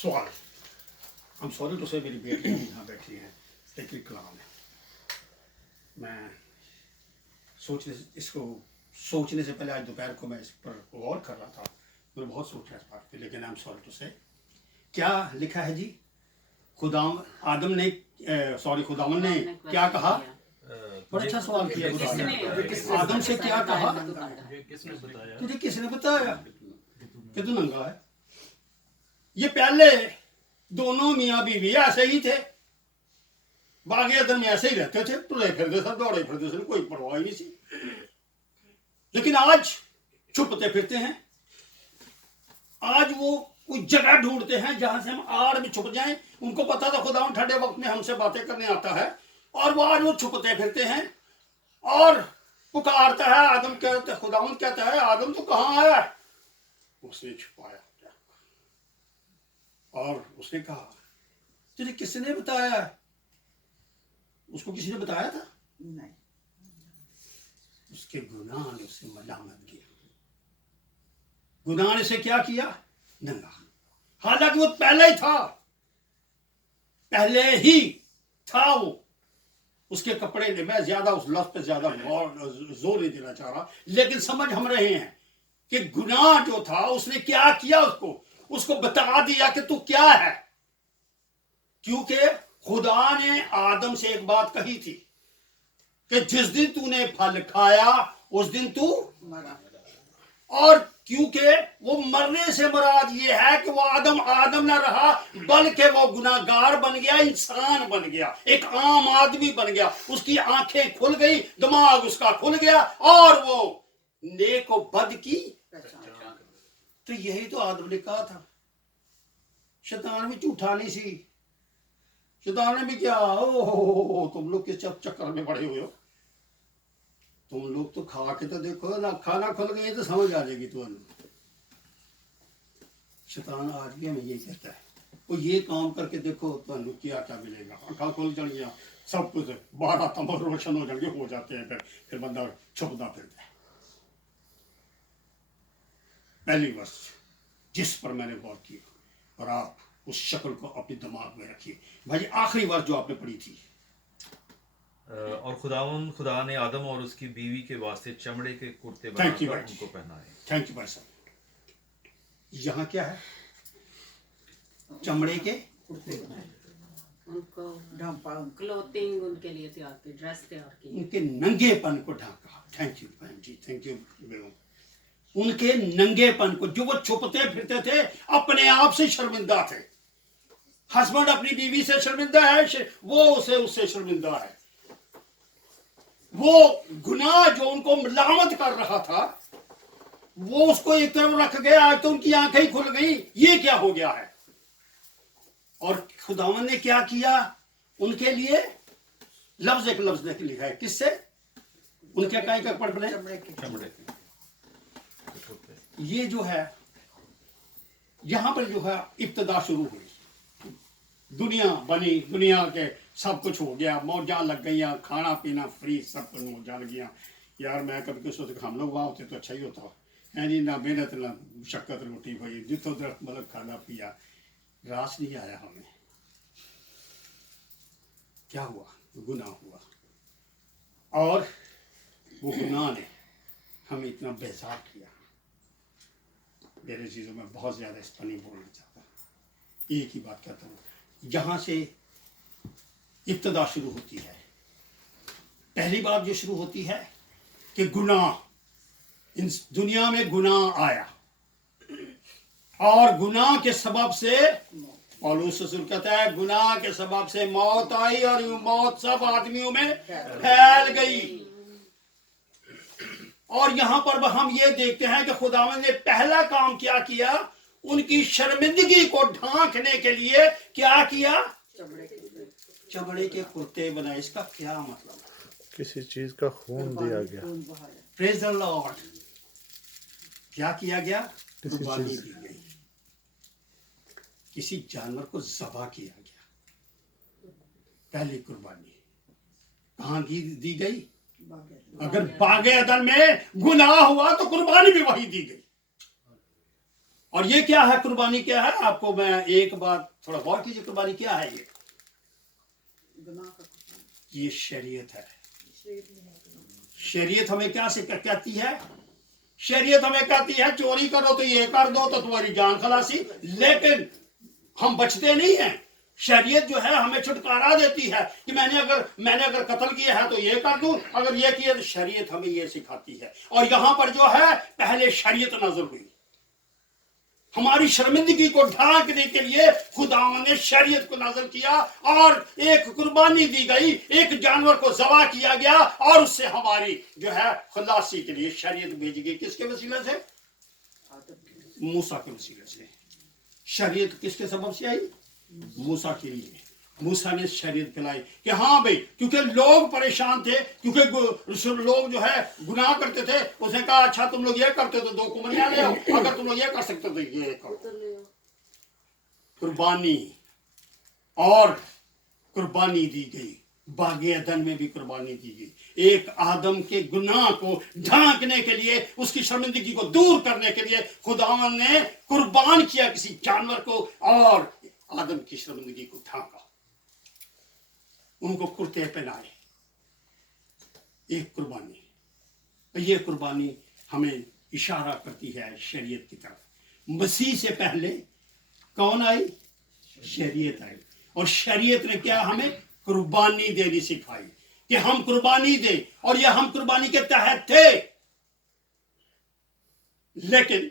सवाल हम सॉरी तो से मेरी बेटी भी यहाँ बैठी है लेकिन कलाम है मैं इसको सोचने से पहले आज दोपहर को मैं इस पर गौर कर रहा था मैंने बहुत सोचा इस बात पे लेकिन आई एम सॉरी टू से क्या लिखा है जी खुदावन ने क्या कहा बड़ा अच्छा सवाल किया आदम से क्या कहा तुझे किसने बताया कि तू नंगा है ये पहले दोनों मियाँ बीवी ऐसे ही थे बागे अदन में ऐसे ही रहते थे तुले फिरते थे दौड़े फिरते थे कोई परवाह नहीं थी लेकिन आज छुपते फिरते हैं आज वो कोई जगह ढूंढते हैं जहां से हम आड़ में छुप जाएं उनको पता था खुदा ठंडे वक्त में हमसे बातें करने आता है और वो आज वो छुपते फिरते हैं और पुकारता है आदम कहता खुदावन कहता है आदम तो कहाँ आया उसने छुपाया और उसने कहा तुझे किसने बताया उसको किसी ने बताया था नहीं उसके गुनाह ने उसे मलामत किया गुनाह ने से क्या किया नंगा हालांकि वो पहले ही था वो उसके कपड़े ने मैं ज्यादा उस लफ्ज पे ज्यादा जोर नहीं देना चाह रहा लेकिन समझ हम रहे हैं कि गुनाह जो था उसने क्या किया उसको बता दिया कि तू क्या है क्योंकि खुदा ने आदम से एक बात कही थी कि जिस दिन तूने फल खाया उस दिन तू मरा और क्योंकि वो मरने से मुराद ये है कि वो आदम ना रहा बल्कि वो गुनाहगार बन गया इंसान बन गया एक आम आदमी बन गया उसकी आंखें खुल गई दिमाग उसका खुल गया और वो नेक और बद की तो यही तो आदम ने कहा था शैतान भी झूठा नहीं सी शैतान ने भी क्या ओ तुम लोग किस चक्कर में पड़े हुए हो तुम लोग तो खा के तो देखो ना खाना खुल गई तो समझ आ जाएगी तुम शैतान आज भी हमें यही कहता है वो ये काम करके देखो तुम क्या क्या मिलेगा आंखा खुल जाएंगी सब कुछ 12 तंबर रोशन हो जाएंगे हो जाते हैं फिर बंदा छुपता फिरता है पहली वर्ष जिस पर मैंने गौर किया और आप उस शक्ल को अपने दिमाग में रखिए भाई आखिरी वर्ष जो आपने पढ़ी थी और खुदा ने आदम और उसकी बीवी के वास्ते चमड़े के कुर्ते बनाकर उनको पहनाए थैंक यू भाई साहब यहाँ क्या है चमड़े के उनको ढांपा क्लोथिंग उनके लिए तैयार की ड्रेस तैयार की उनके नंगेपन को ढांका थैंक यू बहन जी थैंक यू उनके नंगेपन को जो वो छुपते फिरते थे अपने आप से शर्मिंदा थे हस्बैंड अपनी बीवी से शर्मिंदा है वो उससे शर्मिंदा है वो गुनाह जो उनको मलामत कर रहा था वो उसको एक तरफ रख गया आज तो उनकी आंखें ही खुल गई ये क्या हो गया है और खुदावन ने क्या किया उनके लिए लफ्ज एक लफ्ज लिखा है किससे उनके काय का पढ़ बने चमड़े के ये जो है यहां पर जो है इब्तदा शुरू हुई दुनिया बनी दुनिया के सब कुछ हो गया मौजा लग गई खाना पीना फ्री सब कुछ मौजा लग गया यार मैं कभी कुछ सोचता हम लोग वहाँ होते तो अच्छा ही होता है नहीं ना मेहनत ना मुशक्कत रोटी भाई जितों तरफ मतलब खाना पिया रास नहीं आया हमें क्या हुआ गुनाह हुआ और वो गुनाह ने हमें इतना बेजार किया मेरे चीज़ों में बहुत ज़्यादा इस पर नहीं बोलना चाहता एक ही बात कहता हूँ जहाँ से इब्तदा शुरू होती है पहली बात जो शुरू होती है कि गुनाह इस दुनिया में गुनाह आया और गुनाह के सबब से पौलुस रसूल कहता है गुनाह के सबब से मौत आई और मौत सब आदमियों में फैल गई और यहां पर हम ये देखते हैं कि खुदावंद ने पहला काम क्या किया उनकी शर्मिंदगी को ढांकने के लिए क्या किया चमड़े के कुर्ते बनाए इसका क्या मतलब किसी चीज का खून दिया गया प्रेज द लॉर्ड क्या किया गया कुर्बानी दी गई किसी जानवर को ज़बह किया गया पहली कुर्बानी कहाँ दी गई अगर बागे अदन में गुनाह हुआ तो कुर्बानी भी वही दी गई اور یہ کیا ہے قربانی کیا ہے؟ آپ کو میں ایک بات تھوڑا غور کیجیے، قربانی کیا ہے؟ یہ شریعت ہے. شریعت ہمیں کیا سے کہتی ہے؟ شریعت ہمیں کہتی ہے چوری کرو تو یہ کر دو تو تمہاری جان خلاصی، لیکن ہم بچتے نہیں ہیں. شریعت جو ہے ہمیں چھٹکارا دیتی ہے کہ میں نے اگر قتل کیا ہے تو یہ کر دوں، اگر یہ کیا تو شریعت ہمیں یہ سکھاتی ہے. اور یہاں پر جو ہے پہلے شریعت نازل ہوئی، ہماری شرمندگی کو ڈھانکنے کے لیے خداوند نے شریعت کو نازل کیا، اور ایک قربانی دی گئی، ایک جانور کو ذبح کیا گیا، اور اس سے ہماری جو ہے خلاصی کے لیے شریعت بھیجی گئی. کس کے وسیلے سے؟ موسیٰ کے وسیلے سے. شریعت کس کے سبب سے آئی؟ موسیٰ کے لیے. موسیٰ نے شریعت پلائی کہ ہاں بھئی، کیونکہ لوگ پریشان تھے، کیونکہ لوگ جو ہے گناہ کرتے تھے. اس نے کہا اچھا تم لوگ یہ کرتے تو 2 کمریاں لے آؤ، اگر تم لوگ یہ کر سکتے تو یہ کرو. قربانی اور قربانی دی گئی. باغ عدن میں بھی قربانی دی گئی، ایک آدم کے گناہ کو ڈھانکنے کے لیے، اس کی شرمندگی کو دور کرنے کے لیے خداوند نے قربان کیا کسی جانور کو، اور آدم کی شرمندگی کو ڈھانکا، ان کو کرتے پہنائے. ایک قربانی. یہ قربانی ہمیں اشارہ کرتی ہے شریعت کی طرف. مسیح سے پہلے کون آئی؟ شریعت آئی. اور شریعت نے کیا ہمیں؟ قربانی دینی سکھائی کہ ہم قربانی دیں، اور یہ ہم قربانی کے تحت تھے. لیکن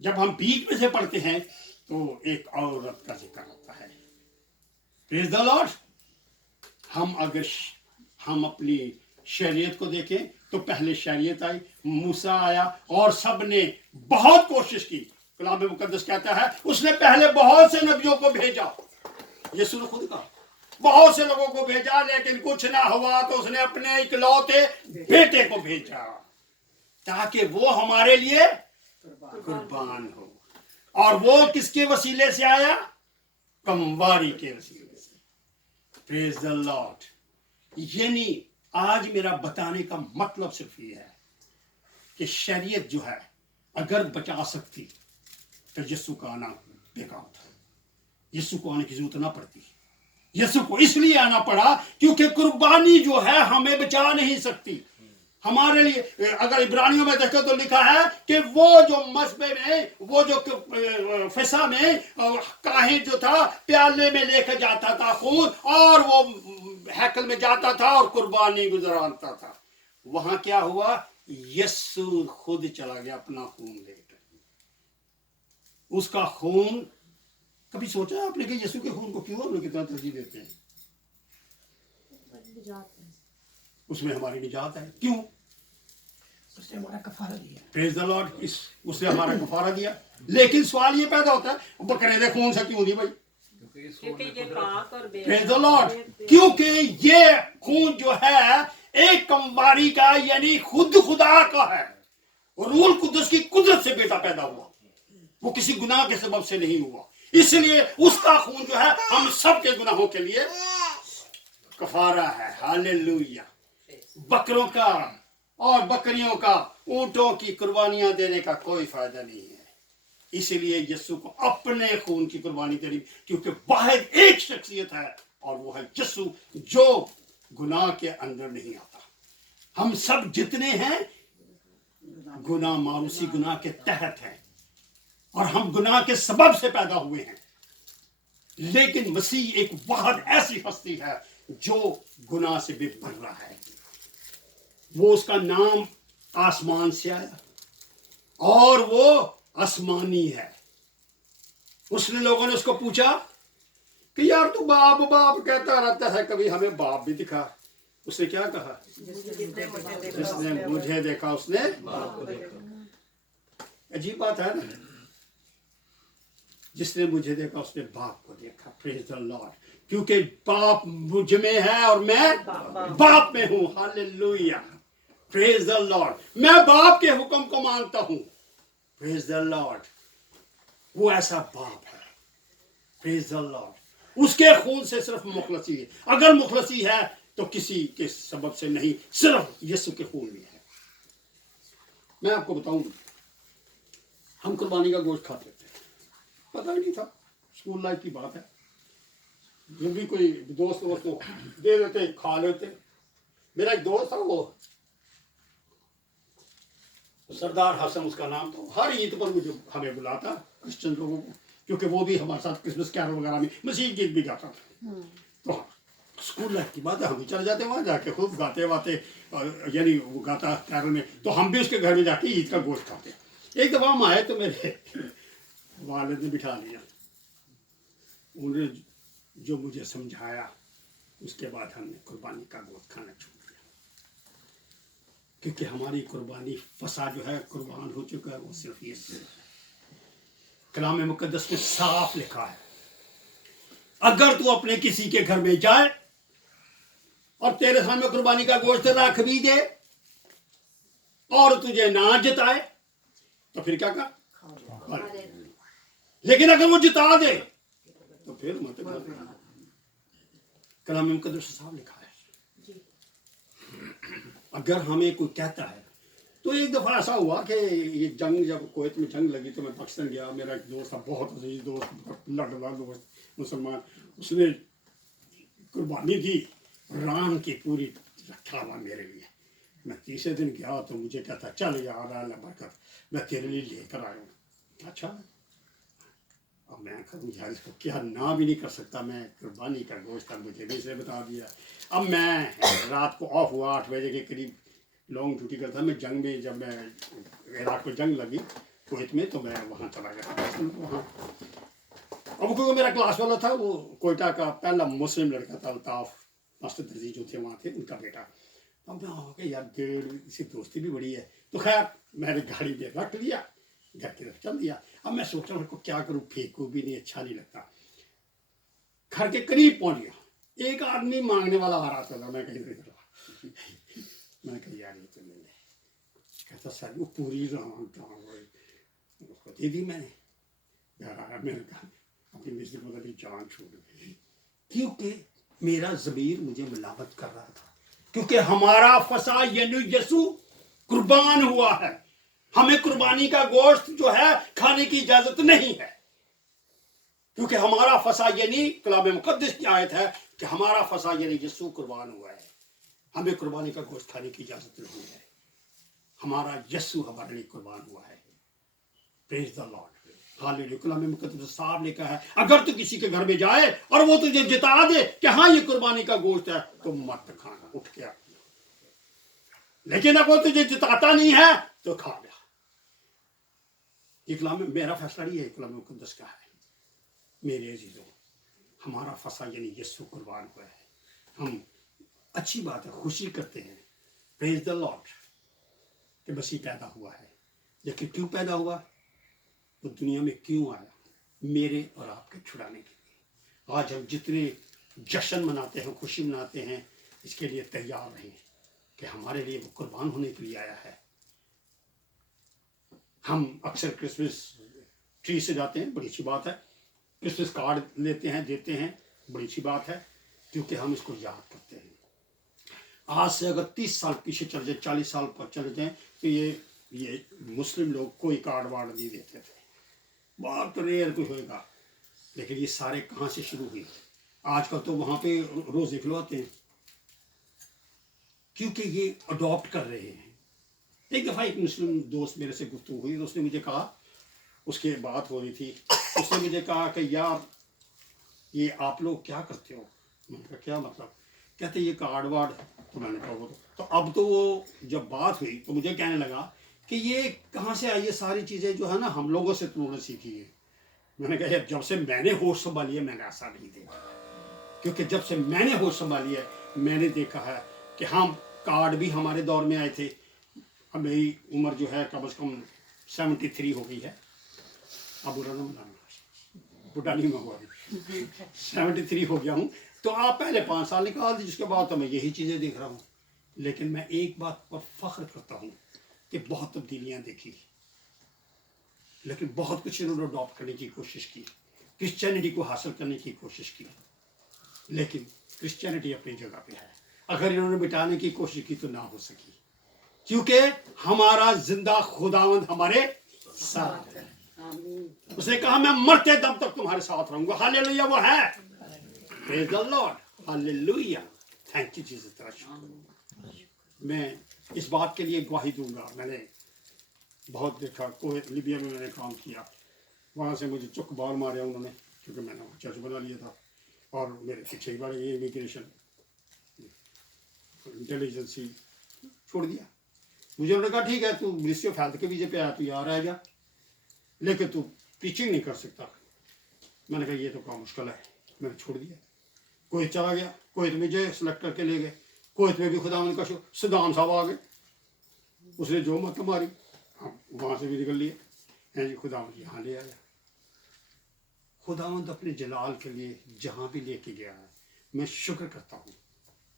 جب ہم بیچ میں سے پڑھتے ہیں تو ایک عورت کا ذکر ہوتا ہے. پریز دی لارڈ. ہم اپنی شریعت کو دیکھیں تو پہلے شریعت آئی، موسیٰ آیا، اور سب نے بہت کوشش کی. کلام مقدس کہتا ہے اس نے پہلے بہت سے نبیوں کو بھیجا. یسوع نے خود کہا بہت سے لوگوں کو بھیجا، لیکن کچھ نہ ہوا تو اس نے اپنے اکلوتے بیٹے کو بھیجا تاکہ وہ ہمارے لیے قربان ہو. اور وہ کس کے وسیلے سے آیا؟ کمواری کے وسیلے سے. پریز دی لارڈ. یعنی آج میرا بتانے کا مطلب صرف یہ ہے کہ شریعت جو ہے اگر بچا سکتی تو یسوع کا آنا بیکار تھا. یسوع کو آنے کی ضرورت نہ پڑتی. یسوع کو اس لیے آنا پڑا کیونکہ قربانی جو ہے ہمیں بچا نہیں سکتی. ہمارے لیے اگر عبرانیوں میں دیکھو تو لکھا ہے کہ وہ جو مذبے میں، وہ جو فسح میں کاہن جو تھا پیالے میں لے کے جاتا تھا خون، اور وہ ہیکل میں جاتا تھا اور قربانی گزرانتا تھا. وہاں کیا ہوا؟ یسوع خود چلا گیا اپنا خون لے کر. اس کا خون، کبھی سوچا آپ نے کہ یسوع کے خون کو کیوں ہم لوگ اتنا ترجیح دیتے ہیں؟ اس میں ہماری نجات ہے. کیوں؟ اس نے ہمارا کفارہ دیا. پریز دی لارڈ. اس نے ہمارا کفارہ دیا. لیکن سوال یہ پیدا ہوتا ہے بکرے دے خون سے کیوں دی بھائی؟ پریز دی لارڈ. کیونکہ یہ خون جو ہے ایک کمواری کا، یعنی خود خدا کا ہے. روح القدس کی قدرت سے بیٹا پیدا ہوا، وہ کسی گناہ کے سبب سے نہیں ہوا. اس لیے اس کا خون جو ہے ہم سب کے گناہوں کے لیے کفارہ ہے. ہاللیلویہ. بکروں کا اور بکریوں کا، اونٹوں کی قربانیاں دینے کا کوئی فائدہ نہیں ہے. اسی لیے یسوع کو اپنے خون کی قربانی دینی، کیونکہ واحد ایک شخصیت ہے اور وہ ہے یسوع جو گناہ کے اندر نہیں آتا. ہم سب جتنے ہیں گناہ مانوسی گناہ کے تحت ہیں، اور ہم گناہ کے سبب سے پیدا ہوئے ہیں. لیکن مسیح ایک واحد ایسی ہستی ہے جو گناہ سے بے پرواہ ہے. وہ اس کا نام آسمان سے آیا اور وہ آسمانی ہے. اس نے لوگوں نے اس کو پوچھا کہ یار تو باپ باپ کہتا رہتا ہے، کبھی ہمیں باپ بھی دکھا. اس نے کیا کہا؟ جس نے مجھے دیکھا اس نے باپ کو دیکھا. عجیب بات ہے نا، جس نے مجھے دیکھا اس نے باپ کو دیکھا. پریز دی لارڈ. کیونکہ باپ مجھ میں ہے اور میں باپ میں ہوں. ہاللیلویہ. پریز دی لارڈ. میں باپ کے حکم کو مانتا ہوں. پریز دی لارڈ. وہ ایسا باپ ہے. پریز دی لارڈ. اس کے خون سے صرف مخلصی ہے. اگر مخلصی ہے تو کسی کے سبب سے نہیں، صرف یسوع کے خون میں ہے. میں آپ کو بتاؤں، ہم قربانی کا گوشت کھاتے تھے، पता ही नहीं था, स्कूल लाइफ की बात है। जब भी कोई दोस्त वोस्त को दे देते, खा लेते। मेरा एक दोस्त था, वो सरदार हसन उसका नाम था, हर ईद पर मुझे हमें बुलाता, क्रिश्चियन लोगों को, क्योंकि वो भी हमारे साथ क्रिसमस कैरल वगैरह में मसीह गीत भी गाता था। तो स्कूल लाइफ की बात है, हम भी चले जाते वहाँ जाके खूब गाते वाते, यानी वो गाता कैरल में, तो हम भी उसके घर में जाके ईद का गोश्त खाते। एक दफ़ा हम आए तो मेरे वालिद ने बिठा लिया, उन्होंने जो मुझे समझाया, उसके बाद हमने कुर्बानी का गोश्त खाना छोड़ दिया, क्योंकि हमारी कुर्बानी फसा जो है, कुर्बान हो चुका है, वो सिर्फ ये कलाम मुकद्दस में साफ लिखा है, अगर तू अपने किसी के घर में जाए और तेरे सामने कुर्बानी का गोश्त रख भी दे और तुझे ना जिताए, तो फिर क्या कर, लेकिन अगर वो जिता दे तो फिर मत कर। कलाम मुकद्दस में साफ लिखा है। अगर हमें कोई कहता है, तो एक दफ़ा ऐसा हुआ कि ये जंग, जब कुवैत में जंग लगी तो मैं पाकिस्तान गया, मेरा एक दोस्त था, बहुत अजीज दोस्त, लड़वा दोस्त, मुसलमान, उसने कुर्बानी दी, रान की पूरी रखा हुआ मेरे लिए। मैं तीसरे दिन गया तो मुझे कहता, चल यार अल्लाह बरकत, मैं तेरे लिए लेकर आया हूँ। अच्छा, अब मैं कहूँ यार इसको क्या ना भी नहीं कर सकता मैं, कुर्बानी का गोश्त मुझे भी इसने बता दिया। अब मैं रात को ऑफ हुआ, 8 बजे के करीब लॉन्ग ड्यूटी करता। मैं जंग में, जब मैं इराक में जंग लगी कुवैत में, तो मैं वहाँ चला गया वहाँ। अब क्योंकि मेरा क्लास वाला था, वो कोयटा का पहला मुस्लिम लड़का था, अल्ताफ मास्टर दर्जी जो थे वहाँ थे, उनका बेटा। अब मैं हो गया यार, इससे दोस्ती भी बड़ी है, तो खैर मैंने गाड़ी में रख लिया, घर की तरफ चल दिया। अब मैं सोचा उनको क्या करूँ, फेंकूँ भी नहीं, अच्छा नहीं लगता। घर के करीब पहुँच गया, एक आदमी मांगने वाला आ रहा था, मैं कहीं इधर मैंने कहा यार ये तो ले ले। कहता सर वो पूरी उसको दे दी मैंने। यार आया, मैंने कहा अपनी मिस्त्री को मेरी जान छोड़ दी, क्योंकि मेरा ज़मीर मुझे मलामत कर रहा था, क्योंकि हमारा फसा यानी यसू कुर्बान हुआ है, हमें कुर्बानी का गोश्त जो है खाने की इजाजत नहीं है, क्योंकि हमारा फसा यानी कलाम मुकद्दस की आयत है कि हमारा फसा यानी यसू कुर्बान हुआ है, हमें कुर्बानी का गोश्त खाने की इजाजत नहीं है, हमारा यसू हमारे लिए कुर्बान हुआ है। Praise the Lord, hallelujah. कलाम मुकद्दस साहब लिखा है, अगर तू किसी के घर में जाए और वो तुझे जिता दे कि हाँ ये कुर्बानी का गोश्त है, तो मत खाना, उठ के आ। लेकिन अगर वो तुझे जिताता नहीं है तो खा ले। ये कलाम, मेरा फैसला नहीं है, कलाम मुकद्दस का है। मेरे अजीजों, हमारा फसा यानी यीशु कुर्बान हुआ है। हम अच्छी बात है, खुशी करते हैं, प्रेज द लॉर्ड कि मसीह पैदा हुआ है। लेकिन क्यों पैदा हुआ, वो दुनिया में क्यों आया, मेरे और आपके छुड़ाने के लिए। आज हम जितने जश्न मनाते हैं, खुशी मनाते हैं, इसके लिए तैयार रहें कि हमारे लिए वो कुर्बान होने के लिए आया है। हम अक्सर क्रिसमस ट्री से जाते हैं, बड़ी अच्छी बात है, क्रिसमस कार्ड लेते हैं, देते हैं, बड़ी अच्छी बात है, क्योंकि हम इसको याद करते हैं। आज से अगर 30 साल पीछे चले जाए, 40 साल पर चले जाएं, तो ये मुस्लिम लोग कोई कार्ड वार्ड नहीं देते थे, बहुत रेयर कुछ होएगा। लेकिन ये सारे कहाँ से शुरू हुई? आजकल तो वहाँ पे रोज़े खुलवाते हैं, क्योंकि ये अडॉप्ट कर रहे हैं। एक दफ़ा एक मुस्लिम दोस्त मेरे से गुफ्तगू हुई, तो उसने मुझे कहा, उसके बात हो रही थी, उसने मुझे कहा कि यार ये आप लोग क्या करते हो? मैंने कहा क्या मतलब? कहते ये कार्ड वार्ड। तो मैंने कहा वो तो अब तो वो जब बात हुई तो मुझे कहने लगा कि ये कहाँ से आई, ये सारी चीज़ें जो है ना हम लोगों से तुमने सीखी है। मैंने कहा यार जब से मैंने होश संभाली है मैंने ऐसा नहीं देखा, क्योंकि जब से मैंने होश संभाली है मैंने देखा है कि हम कार्ड भी हमारे दौर में आए थे। अब मेरी उम्र जो है कम से कम 73 हो गई है, अब बुढ़ा नहीं मैं हुआ, 73 हो गया हूँ। तो आप पहले 5 साल निकाल दीजिए, जिसके बाद तो मैं यही चीज़ें देख रहा हूँ। लेकिन मैं एक बात पर फख्र करता हूँ कि बहुत तब्दीलियाँ देखी, लेकिन बहुत कुछ इन्होंने अडॉप्ट करने की कोशिश की, क्रिश्चियनिटी को हासिल करने की कोशिश की, लेकिन क्रिश्चियनिटी अपनी जगह पे है। अगर इन्होंने मिटाने की कोशिश की तो ना हो सकी, क्योंकि हमारा जिंदा खुदावंद हमारे साथ है। आमीन। उसने कहा मैं मरते दम तक तुम्हारे साथ रहूंगा। हालेलुया, वो है। Praise the Lord, hallelujah, thank you Jesus. मैं इस बात के लिए गवाही दूंगा, मैंने बहुत देखा, कुवैत लीबिया में मैंने काम किया, वहाँ से मुझे चुक बार मारे उन्होंने, क्योंकि मैंने चर्च बना लिया था और मेरे पीछे ही बारे ये इमिग्रेशन इंटेलिजेंसी छोड़ दिया। मुझे उन्होंने कहा ठीक है तू मिनिस्ट्री ऑफ हेल्थ के वीजे पे आया, तू यहाँ रह जा, लेकिन तू टीचिंग नहीं कर सकता। मैंने कहा ये तो काम मुश्किल है, मैंने छोड़ दिया। कोई चला गया, कोई तो मुझे सेलेक्ट करके ले गए, कोई में भी खुदा का शुक्र, सदाम साहब आ गए, उसने जो मत मारी, हम वहाँ से भी निकल लिए हैं जी। खुदा यहाँ ले आया। खुदावंद अपने जलाल के लिए जहाँ भी लेके गया है, मैं शुक्र करता हूँ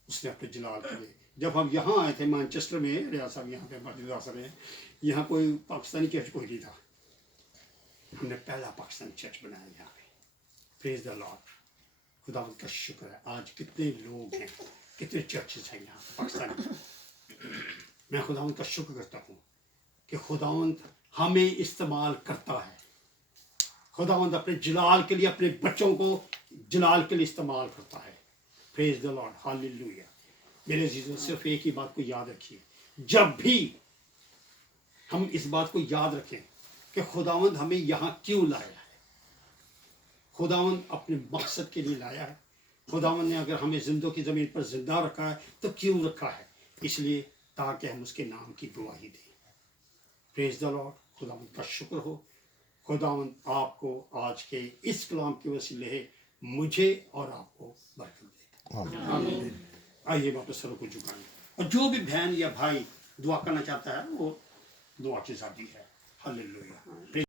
उसने अपने जलाल के लिए। जब हम यहाँ आए थे मैनचेस्टर में, रियाज साहब यहाँ पे मस्जिद आसर है, यहाँ कोई पाकिस्तानी चर्च कोई नहीं था, हमने पहला पाकिस्तानी चर्च बनाया यहाँ पे। प्रेज द लॉर्ड, खुदावंद का शुक्र है। आज कितने लोग हैं, कितने चर्चेस हैं यहाँ पाकिस्तानी। मैं खुदावंद का शुक्र करता हूँ कि खुदावंद हमें इस्तेमाल करता है। खुदावंद अपने जलाल के लिए अपने बच्चों को जलाल के लिए इस्तेमाल करता है। Praise the Lord, hallelujah. मेरे अजीजों, सिर्फ एक ही बात को याद रखिए, जब भी हम इस बात को याद रखें कि खुदावंद हमें यहाँ क्यों लाया है। खुदावंद अपने मकसद के लिए लाया है। खुदावंद ने अगर हमें जिंदों की ज़मीन पर जिंदा रखा है तो क्यों रखा है? इसलिए ताकि हम उसके नाम की गवाही दें। प्रेज द लॉर्ड, खुदावंद का शुक्र हो। खुदावंद आपको आज के इस कलाम के वसीले मुझे और आपको बरकत दे। आमीन। आइए वापस सरों को झुकाएं, और जो भी बहन या भाई दुआ करना चाहता है वो दुआ की आज़ादी है। हालेलुया।